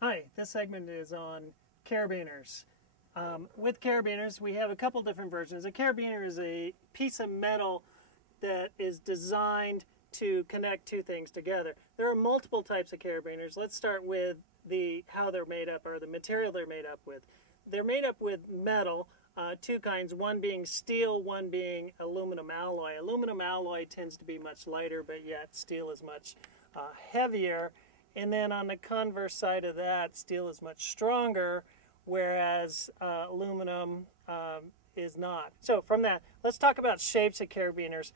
Hi, this segment is on carabiners. With carabiners, we have a couple different versions. A carabiner is a piece of metal that is designed to connect two things together. There are multiple types of carabiners. Let's start with how they're made up, or the material they're made up with. They're made up with metal, two kinds, one being steel, one being aluminum alloy. Aluminum alloy tends to be much lighter, but yet steel is much heavier. And then on the converse side of that, steel is much stronger, whereas aluminum is not. So from that, let's talk about shapes of carabiners.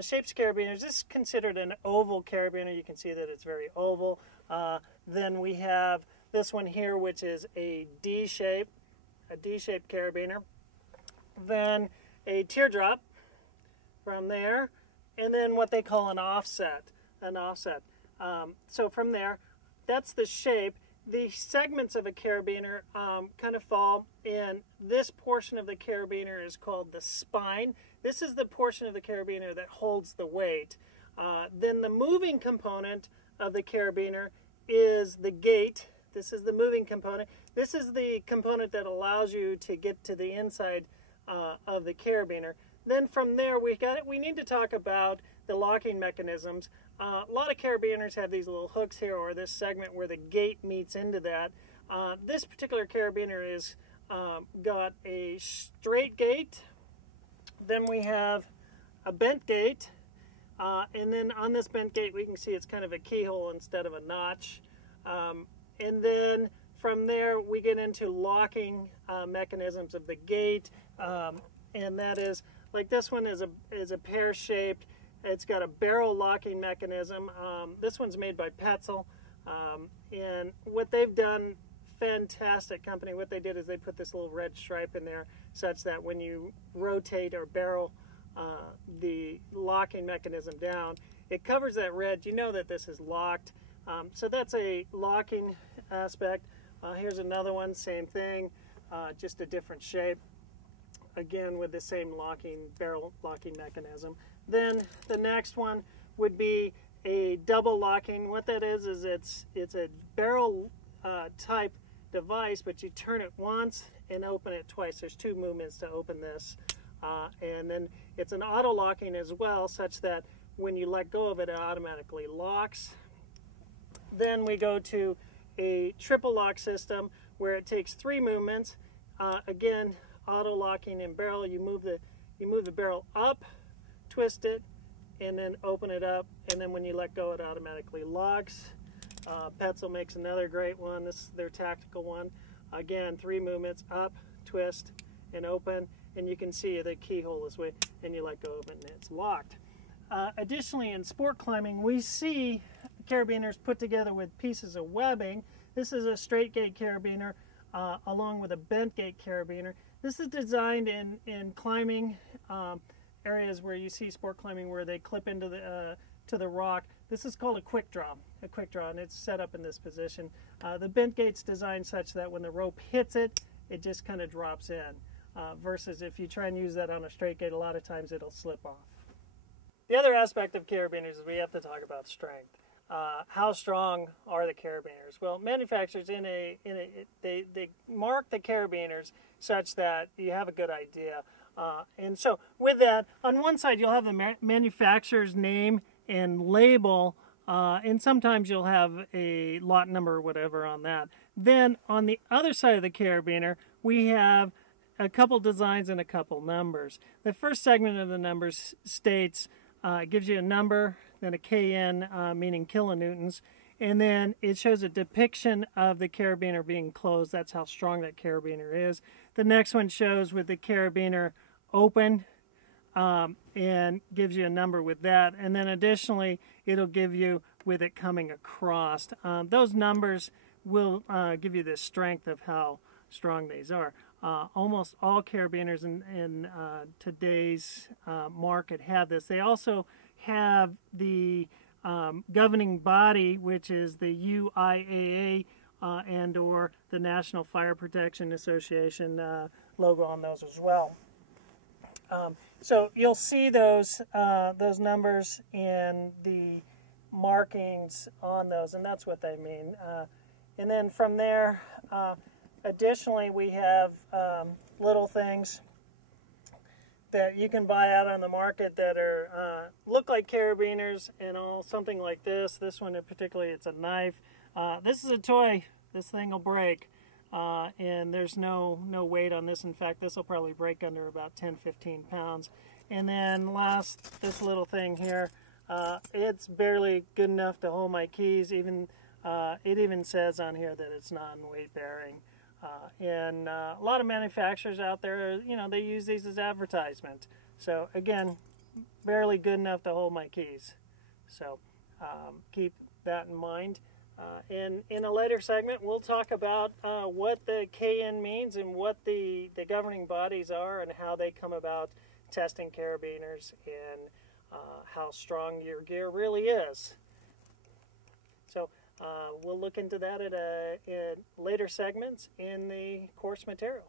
Shapes of carabiners, this is considered an oval carabiner. You can see that it's very oval. Then we have this one here, which is a D-shape, D-shaped carabiner. Then a teardrop from there, and then what they call an offset. So from there, that's the shape. The segments of a carabiner kind of fall in. This portion of the carabiner is called the spine. This is the portion of the carabiner that holds the weight. Then the moving component of the carabiner is the gate. This is the moving component. This is the component that allows you to get to the inside of the carabiner. Then from there, we need to talk about the locking mechanisms. A lot of carabiners have these little hooks here, or this segment where the gate meets into that. This particular carabiner is got a straight gate. Then we have a bent gate. And then on this bent gate, we can see it's kind of a keyhole instead of a notch. And then from there, we get into locking mechanisms of the gate. And that is, like this one is a pear-shaped. It's got a barrel locking mechanism. This one's made by Petzl. And what they've done, fantastic company, what they did is they put this little red stripe in there such that when you rotate or barrel the locking mechanism down, it covers that red. You know that this is locked. So that's a locking aspect. Here's another one, same thing, just a different shape. Again, with the same barrel locking mechanism. Then the next one would be a double locking. What that is it's a barrel type device, but you turn it once and open it twice. There's two movements to open this. And then it's an auto locking as well, such that when you let go of it, it automatically locks. Then we go to a triple lock system where it takes three movements. Again, auto locking in barrel. You move the barrel up, twist it, and then open it up, and then when you let go, it automatically locks. Petzl makes another great one. This is their tactical one. Again, three movements: up, twist, and open. And you can see the keyhole this way, and you let go of it, and it's locked. Additionally, in sport climbing, we see carabiners put together with pieces of webbing. This is a straight gate carabiner along with a bent gate carabiner. This is designed in climbing areas where you see sport climbing where they clip into the rock. This is called a quick draw, and it's set up in this position. The bent gate's designed such that when the rope hits it, it just kind of drops in. Versus if you try and use that on a straight gate, a lot of times it'll slip off. The other aspect of carabiners is we have to talk about strength. How strong are the carabiners? Well, manufacturers they mark the carabiners such that you have a good idea. And so with that, on one side you'll have the manufacturer's name and label, and sometimes you'll have a lot number or whatever on that. Then on the other side of the carabiner, we have a couple designs and a couple numbers. The first segment of the numbers states, gives you a number, then a KN, meaning kilonewtons, and then it shows a depiction of the carabiner being closed. That's how strong that carabiner is. The next one shows with the carabiner open, and gives you a number with that. And then additionally, it'll give you with it coming across. Those numbers will give you the strength of how strong these are. Almost all carabiners in today's market have this. They also have the governing body, which is the UIAA and or the National Fire Protection Association logo on those as well. So you'll see those numbers in the markings on those, and that's what they mean. And then from there, additionally, we have little things that you can buy out on the market that are look like carabiners and all, something like this. This one in particular, it's a knife. This is a toy. This thing will break, and there's no weight on this. In fact, this will probably break under about 10-15 pounds. And then last, this little thing here, it's barely good enough to hold my keys. Even it even says on here that it's non-weight bearing. And a lot of manufacturers out there, you know, they use these as advertisement. So again, barely good enough to hold my keys. So keep that in mind. And in a later segment, we'll talk about what the KN means and what the governing bodies are and how they come about testing carabiners and how strong your gear really is. So we'll look into that in later segments in the course material.